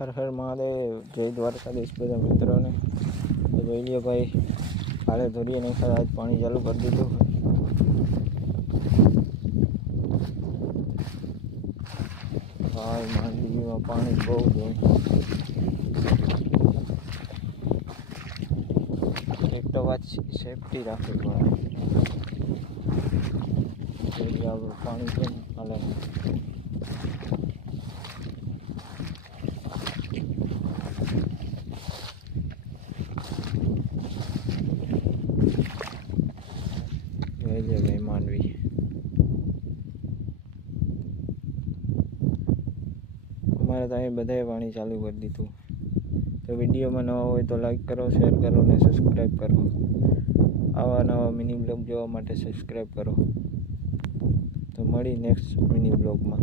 હર હર મહાદેવ, જય દ્વારકાધીશ બધા મિત્રોને. તો જોઈ લ્યો ભાઈ, કાલે ધોરીએ નાખ્યા, આજ પાણી ચાલુ કરી દીધું. ભાઈ માંડવીમાં પાણી બહુ છે. એક તો વાત સેફટી રાખવી પડે. આપણું પાણી કેમ હાલે. જોઈ લે ભાઈ માંડવી. અમારે તો અહીં બધાએ પાણી ચાલુ કરી દીધું. તો વિડીયોમાં નવા હોય તો લાઈક કરો, શેર કરો ને સબસ્ક્રાઈબ કરો. આવા નવા મિની બ્લોગ જોવા માટે સબસ્ક્રાઈબ કરો. તો મળી નેક્સ્ટ મિની બ્લોગમાં.